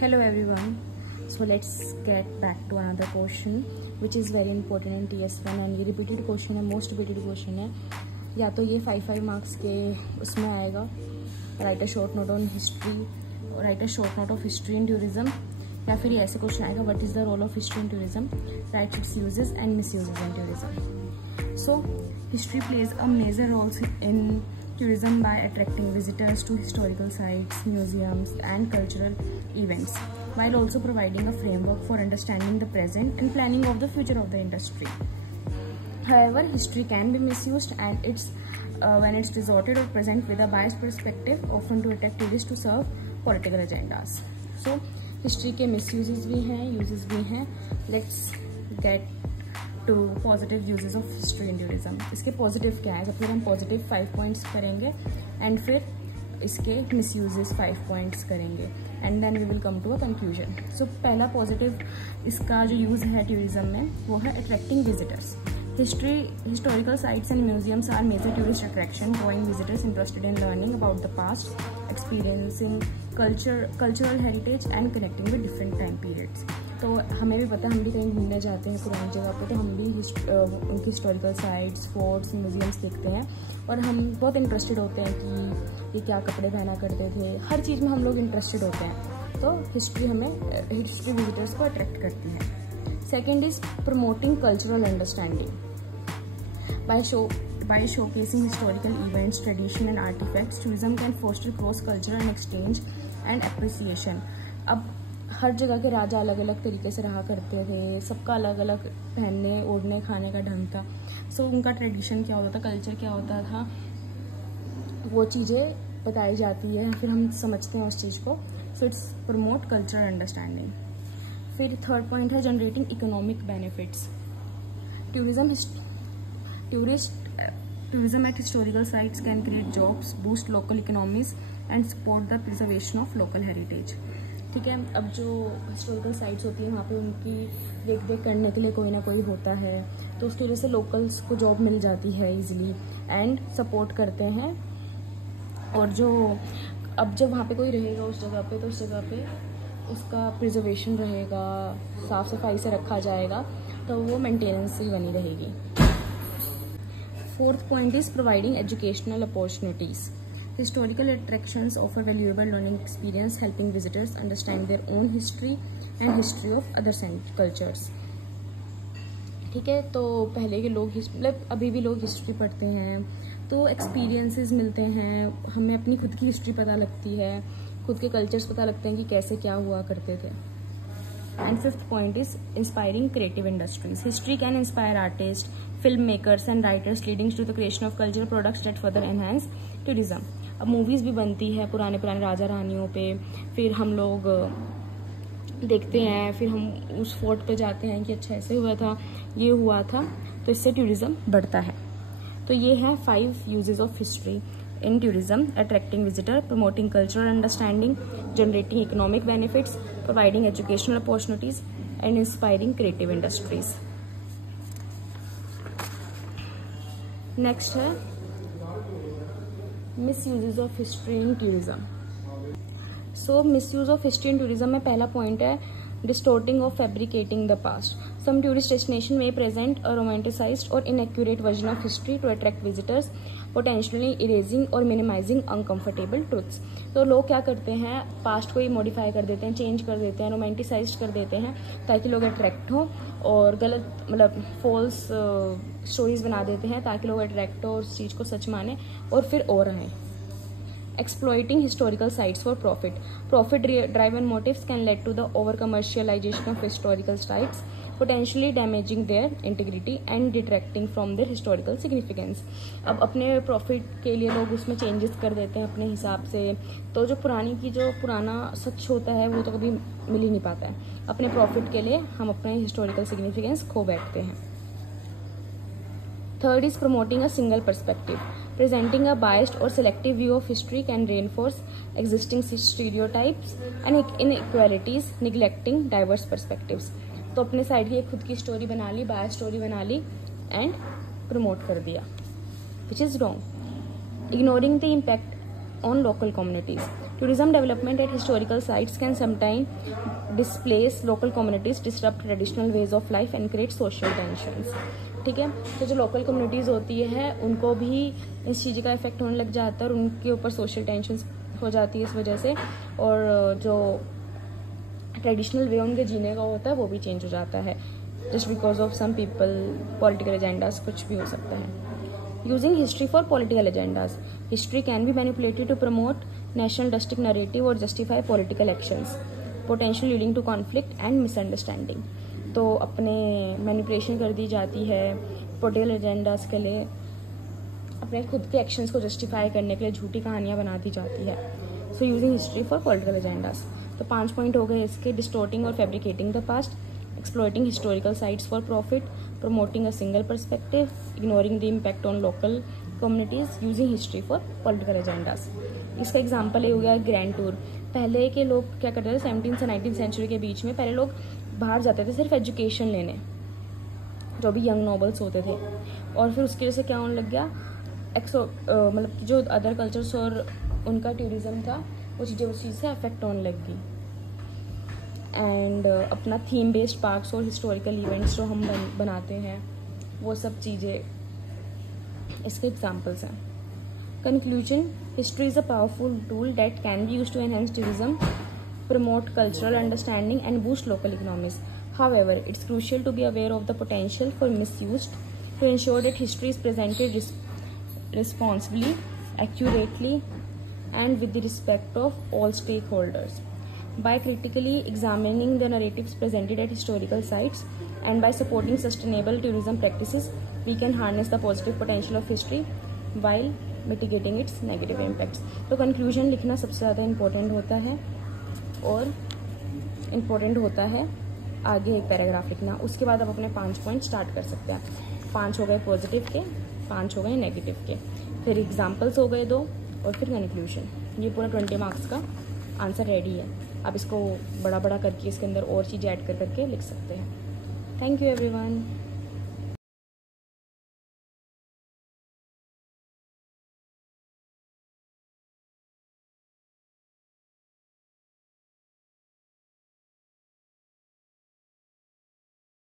Hello everyone. So let's get back to another question which is very important in TS1 and ये repeated question है, most repeated question है. या तो ये 5 marks के उसमें आएगा, write a short note on history, write a short note of history in tourism, या फिर ये ऐसे क्वेश्चन आएगा what is the role of history in tourism, write its uses and misuses in tourism. So history plays a major roles in tourism by attracting visitors to historical sites, museums and cultural events, while also providing a framework for understanding the present and planning of the future of the industry. However, history can be misused and when it's distorted or present with a biased perspective, often to attract tourists to serve political agendas. So, history के misuses भी हैं, uses भी हैं. Let's get to positive uses of history in tourism. इसके positive क्या है? सबसे पहले हम पॉजिटिव 5 पॉइंट्स करेंगे एंड फिर इसके मिसयूजेस 5 पॉइंट्स करेंगे and then we will come to a conclusion. So पहला पॉजिटिव इसका जो यूज़ है टूरिज्म में वो है attracting visitors. Historical sites and museums are major tourist attraction, drawing visitors interested in learning about the past, experiencing cultural heritage and connecting with different time periods. तो हमें भी पता है, हम भी कहीं घूमने जाते हैं पुरानी जगह पे, तो हम भी उनकी हिस्टोरिकल साइट्स, फोर्ट्स, म्यूजियम्स देखते हैं और हम बहुत इंटरेस्टेड होते हैं कि ये क्या कपड़े पहना करते थे. हर चीज़ में हम लोग इंटरेस्टेड होते हैं, तो हिस्ट्री विजिटर्स को अट्रैक्ट करती है. Second is promoting cultural understanding. By showcasing historical events, tradition and artifacts, tourism can foster cross-cultural exchange and appreciation. अब हर जगह के राजा अलग अलग तरीके से रहा करते थे, सबका अलग अलग पहनने ओढ़ने खाने का ढंग था. सो उनका ट्रेडिशन क्या होता था, कल्चर क्या होता था, वो चीज़ें बताई जाती है, फिर हम समझते हैं उस चीज़ को. So it's promote cultural understanding. फिर थर्ड पॉइंट है generating economic benefits. Tourism at historical sites can create jobs, boost local economies and support the preservation of local heritage. ठीक है, अब जो हिस्टोरिकल साइट्स होती हैं वहाँ पे उनकी देख देख करने के लिए कोई ना कोई होता है, तो उसकी वजह से लोकल्स को जॉब मिल जाती है इजीली एंड सपोर्ट करते हैं. और जो अब जब वहाँ पे कोई रहेगा उस जगह पे, तो उस जगह पे उसका प्रिजर्वेशन रहेगा, साफ़ सफाई से रखा जाएगा, तो वो मेंटेनेंस ही बनी रहेगी. Fourth point is providing educational opportunities. Historical attractions offer valuable learning experience, helping visitors understand their own history and history of other cultures. ठीक है, तो पहले के लोग मतलब अभी भी लोग हिस्ट्री पढ़ते हैं, तो एक्सपीरियंसेस मिलते हैं, हमें अपनी खुद की हिस्ट्री पता लगती है, खुद के कल्चर्स पता लगते हैं कि कैसे क्या हुआ करते थे. And fifth point is inspiring creative industries. History can inspire artist, film makers and writers, leading to the creation of cultural products that further enhance tourism. अब मूवीज़ भी बनती है पुराने राजा रानियों पे, फिर हम लोग देखते हैं, फिर हम उस फोर्ट पे जाते हैं कि अच्छा ऐसे हुआ था, ये हुआ था, तो इससे टूरिज्म बढ़ता है. तो ये है 5 uses of history in tourism: attracting visitor, promoting cultural understanding, generating economic benefits, providing educational opportunities and inspiring creative industries. Next है misuses of history in tourism. So misuse of history in tourism में पहला point है distorting और fabricating the past. Some tourist destination में present a romanticised और inaccurate version of history to attract visitors, potentially erasing और minimising uncomfortable truths. तो लोग क्या करते हैं, पास्ट को ही मॉडिफाई कर देते हैं, चेंज कर देते हैं, रोमांटिसाइज कर देते हैं ताकि लोग अट्रैक्ट हों, और गलत मतलब फॉल्स स्टोरीज बना देते हैं ताकि लोग अट्रैक्ट हो और उस चीज़ को सच माने और फिर और रहें. Exploiting historical sites for profit. Profit-driven motives can lead to the over-commercialization of historical sites, potentially damaging their integrity and detracting from their historical significance. अब अपने प्रॉफिट के लिए लोग उसमें चेंजेस कर देते हैं अपने हिसाब से, तो जो पुराना सच होता है वो तो कभी मिल ही नहीं पाता है. अपने प्रॉफिट के लिए हम अपने हिस्टोरिकल सिग्निफिकेंस खो बैठते हैं. Third is promoting a single perspective. Presenting a biased or selective view of history can reinforce existing stereotypes and inequalities, neglecting diverse perspectives. तो अपने साइड की खुद की स्टोरी बना ली, बायस स्टोरी बना ली एंड प्रमोट कर दिया, which is wrong. Ignoring the impact on local communities. Tourism development at historical sites can sometime displace local communities, disturb traditional ways of life and create social tensions. ठीक है, तो जो local communities होती है उनको भी इस चीज़ का इफेक्ट होने लग जाता है और उनके ऊपर सोशल टेंशंस हो जाती है इस वजह से, और जो ट्रेडिशनल वे उनके जीने का होता है वो भी चेंज हो जाता है, just because of some people, political agendas, कुछ भी हो सकता है। Using history for political agendas, history can be manipulated to promote nationalistic narrative or justify political actions, potentially leading to conflict and misunderstanding। तो अपने मैनिपुलेशन कर दी जाती है पॉलिटिकल एजेंडाज के लिए, अपने खुद के एक्शंस को जस्टिफाई करने के लिए झूठी कहानियाँ बना दी जाती है। So using history for political agendas. तो 5 पॉइंट हो गए इसके। डिस्टोर्टिंग और fabricating the past, exploiting historical sites for profit, promoting a single perspective, ignoring the impact on local communities, using history for political agendas. इसका example ये हो गया grand tour. पहले के लोग क्या करते थे 17 से 19 सेंचुरी के बीच में, पहले लोग बाहर जाते थे सिर्फ एजुकेशन लेने, जो भी यंग नॉबल्स होते थे, और फिर उसकी वजह से क्या होने लग गया, मतलब जो अदर कल्चर्स और उनका टूरिज्म था वो चीज़ें उस चीज़ से अफेक्ट होने लग गई। एंड अपना थीम बेस्ड पार्क्स और हिस्टोरिकल इवेंट्स जो हम बनाते हैं वो सब चीज़ें इसके एग्जाम्पल्स हैं। Conclusion: history is a powerful tool that can be used to enhance tourism, promote cultural understanding, and boost local economies. However, it's crucial to be aware of the potential for misuse to ensure that history is presented responsibly, accurately, and with the respect of all stakeholders. By critically examining the narratives presented at historical sites and by supporting sustainable tourism practices, we can harness the positive potential of history while mitigating it's negative impacts. तो conclusion लिखना सबसे ज़्यादा important होता है, और important होता है आगे एक पैराग्राफ लिखना। उसके बाद आप अपने 5 पॉइंट स्टार्ट कर सकते हैं। 5 हो गए पॉजिटिव के, 5 हो गए नेगेटिव के, फिर एग्जाम्पल्स हो गए 2, और फिर कंक्लूजन। ये पूरा 20 मार्क्स का आंसर रेडी है। आप इसको बड़ा बड़ा करके इसके अंदर और चीज़ें ऐड कर करके लिख सकते हैं। Thank you everyone.